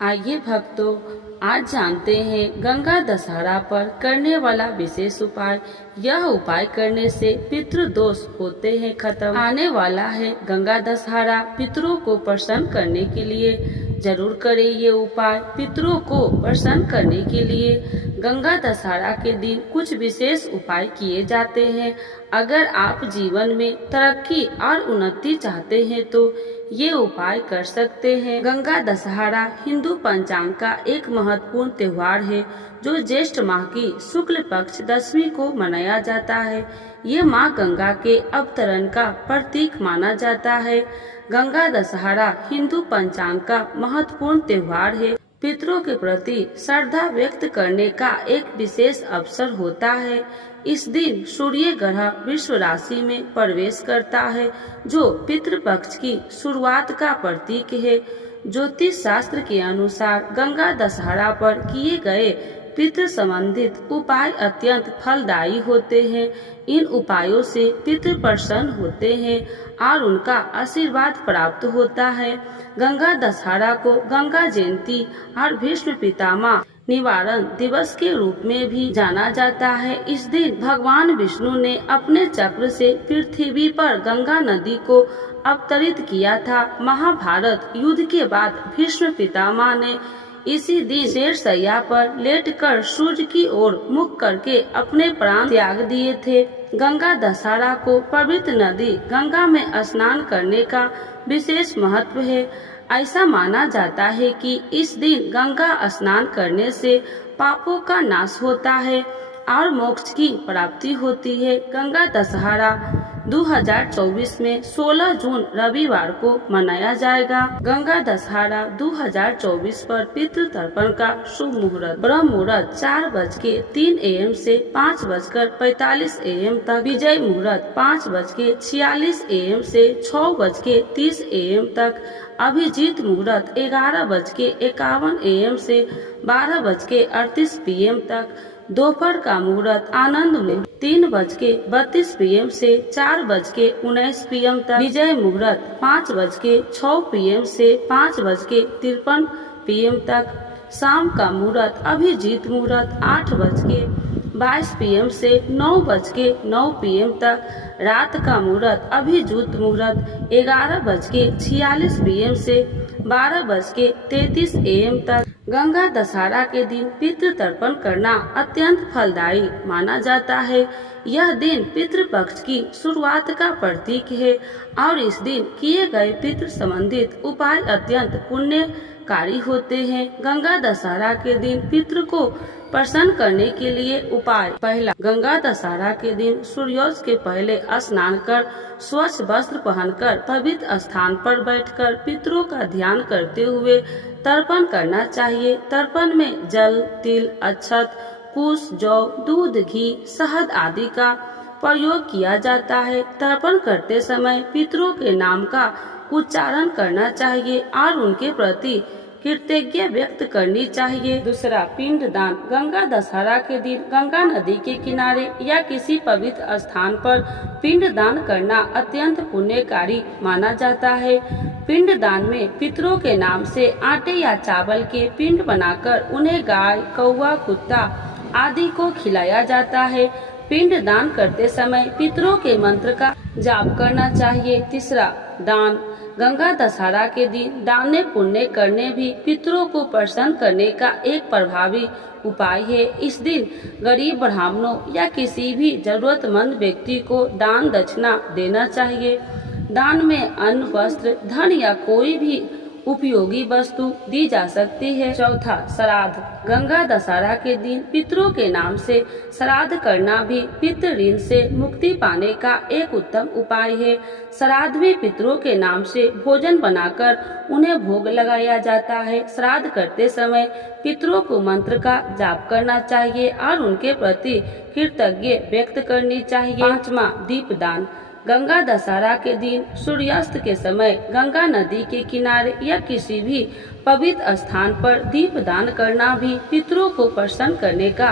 आइए भक्तों, आज जानते हैं गंगा दशहरा पर करने वाला विशेष उपाय। यह उपाय करने से पितृ दोष होते हैं खत्म। आने वाला है गंगा दशहरा, पितरों को प्रसन्न करने के लिए जरूर करें ये उपाय। पितरों को प्रसन्न करने के लिए गंगा दशहरा के दिन कुछ विशेष उपाय किए जाते हैं। अगर आप जीवन में तरक्की और उन्नति चाहते हैं तो ये उपाय कर सकते हैं। गंगा दशहरा हिंदू पंचांग का एक महत्वपूर्ण त्योहार है जो ज्येष्ठ माह की शुक्ल पक्ष दशमी को मनाया जाता है। ये माँ गंगा के अवतरण का प्रतीक माना जाता है। गंगा दशहरा हिंदू पंचांग का महत्वपूर्ण त्योहार है। पितरों के प्रति श्रद्धा व्यक्त करने का एक विशेष अवसर होता है। इस दिन सूर्य ग्रह वृष राशि में प्रवेश करता है जो पितृपक्ष की शुरुआत का प्रतीक है। ज्योतिष शास्त्र के अनुसार गंगा दशहरा पर किए गए पितृ संबंधित उपाय अत्यंत फलदायी होते हैं। इन उपायों से पितृ प्रसन्न होते हैं और उनका आशीर्वाद प्राप्त होता है। गंगा दशहरा को गंगा जयंती और भीष्म पितामह निवारण दिवस के रूप में भी जाना जाता है। इस दिन भगवान विष्णु ने अपने चक्र से पृथ्वी पर गंगा नदी को अवतरित किया था। महाभारत युद्ध के बाद भीष्म पितामह ने इसी दिन शेरशैया पर लेटकर सूर्य की ओर मुख करके अपने प्राण त्याग दिए थे। गंगा दशहरा को पवित्र नदी गंगा में स्नान करने का विशेष महत्व है। ऐसा माना जाता है कि इस दिन गंगा स्नान करने से पापों का नाश होता है और मोक्ष की प्राप्ति होती है। गंगा दशहरा 2024 में 16 जून रविवार को मनाया जाएगा। गंगा दशहरा 2024 पर पितृ तर्पण का शुभ मुहूर्त ब्रह्म मुहूर्त 4:03 AM से 5:45 AM तक, विजय मुहूर्त 5:46 AM से 6:30 AM तक, अभिजीत मुहूर्त 11:51 AM से 12:38 PM तक, दोपहर का मुहूर्त आनंद में 3:32 PM से 4:19 PM तक, विजय मुहूर्त 5:06 PM से 5:53 PM तक, शाम का मुहूर्त अभिजीत मुहूर्त 8:22 PM से 9:09 PM तक, रात का मुहूर्त अभिजीत मुहूर्त 11:46 PM से 12:33 AM तक। गंगा दशहरा के दिन पितृ तर्पण करना अत्यंत फलदायी माना जाता है। यह दिन पितृपक्ष की शुरुआत का प्रतीक है और इस दिन किए गए पितृ संबंधित उपाय अत्यंत पुण्यकारी होते हैं। गंगा दशहरा के दिन पितृ को प्रसन्न करने के लिए उपाय। पहला, गंगा दशहरा के दिन सूर्योदय के पहले स्नान कर स्वच्छ वस्त्र पहनकर पवित्र स्थान पर बैठकर पितरों का ध्यान करते हुए तर्पण करना चाहिए। तर्पण में जल, तिल, अक्षत, कुश, जौ, दूध, घी, शहद आदि का प्रयोग किया जाता है। तर्पण करते समय पितरों के नाम का उच्चारण करना चाहिए और उनके प्रति कृतज्ञता व्यक्त करनी चाहिए। दूसरा, पिंड दान। गंगा दशहरा के दिन गंगा नदी के किनारे या किसी पवित्र स्थान पर पिंड दान करना अत्यंत पुण्यकारी माना जाता है। पिंड दान में पितरों के नाम से आटे या चावल के पिंड बनाकर उन्हें गाय, कौवा, कुत्ता आदि को खिलाया जाता है। पिंड दान करते समय पितरों के मंत्र का जाप करना चाहिए। तीसरा, दान। गंगा दशहरा के दिन दान पुण्य करने भी पितरों को प्रसन्न करने का एक प्रभावी उपाय है। इस दिन गरीब ब्राह्मणों या किसी भी जरूरतमंद व्यक्ति को दान दक्षिणा देना चाहिए। दान में अन्न, वस्त्र, धन या कोई भी उपयोगी वस्तु दी जा सकती है। चौथा, श्राद्ध। गंगा दशहरा के दिन पितरों के नाम से श्राद्ध करना भी पितृ ऋण से मुक्ति पाने का एक उत्तम उपाय है। श्राद्ध में पितरों के नाम से भोजन बनाकर उन्हें भोग लगाया जाता है। श्राद्ध करते समय पितरों को मंत्र का जाप करना चाहिए और उनके प्रति कृतज्ञता व्यक्त करनी चाहिए। पांचवा, दीपदान। गंगा दशहरा के दिन सूर्यास्त के समय गंगा नदी के किनारे या किसी भी पवित्र स्थान पर दीप दान करना भी पितरों को प्रसन्न करने का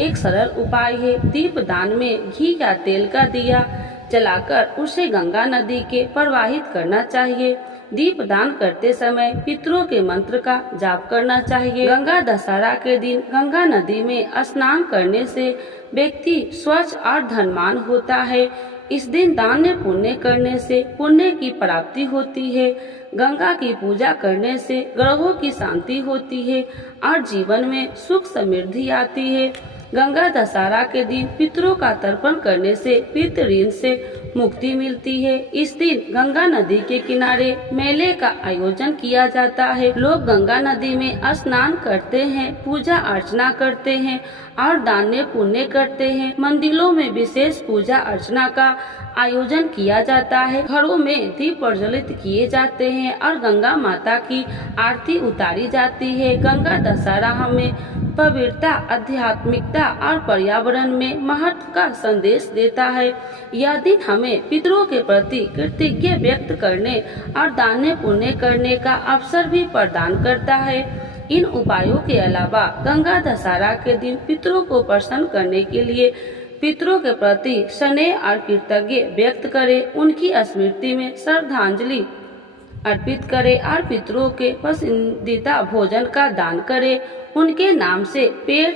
एक सरल उपाय है। दीप दान में घी या तेल का दिया जलाकर उसे गंगा नदी के प्रवाहित करना चाहिए। दीप दान करते समय पितरों के मंत्र का जाप करना चाहिए। गंगा दशहरा के दिन गंगा नदी में स्नान करने से व्यक्ति स्वच्छ और धनवान होता है। इस दिन दान पुण्य करने से पुण्य की प्राप्ति होती है। गंगा की पूजा करने से ग्रहों की शांति होती है और जीवन में सुख समृद्धि आती है। गंगा दशहरा के दिन पितरों का तर्पण करने से पितृ ऋण से मुक्ति मिलती है। इस दिन गंगा नदी के किनारे मेले का आयोजन किया जाता है। लोग गंगा नदी में स्नान करते हैं, पूजा अर्चना करते हैं और दान पुण्य करते हैं। मंदिरों में विशेष पूजा अर्चना का आयोजन किया जाता है। घरों में दीप प्रज्वलित किए जाते हैं और गंगा माता की आरती उतारी जाती है। गंगा दशहरा हमें पवित्रता, आध्यात्मिकता और पर्यावरण में महत्व का संदेश देता है। यह दिन हमें पितरों के प्रति कृतज्ञता व्यक्त करने और दान पुण्य करने का अवसर भी प्रदान करता है। इन उपायों के अलावा गंगा दशहरा के दिन पितरों को प्रसन्न करने के लिए पितरों के प्रति स्नेह और कृतज्ञता व्यक्त करें, उनकी स्मृति में श्रद्धांजलि अर्पित करें और पितरों के पसंदीदा भोजन का दान करें। उनके नाम से पेड़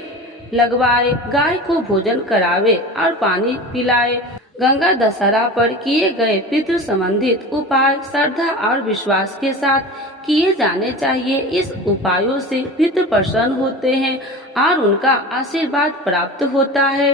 लगवाए, गाय को भोजन करावे और पानी पिलाए। गंगा दशहरा पर किए गए पितृ संबंधित उपाय श्रद्धा और विश्वास के साथ किए जाने चाहिए। इस उपायों से पितृ प्रसन्न होते हैं और उनका आशीर्वाद प्राप्त होता है।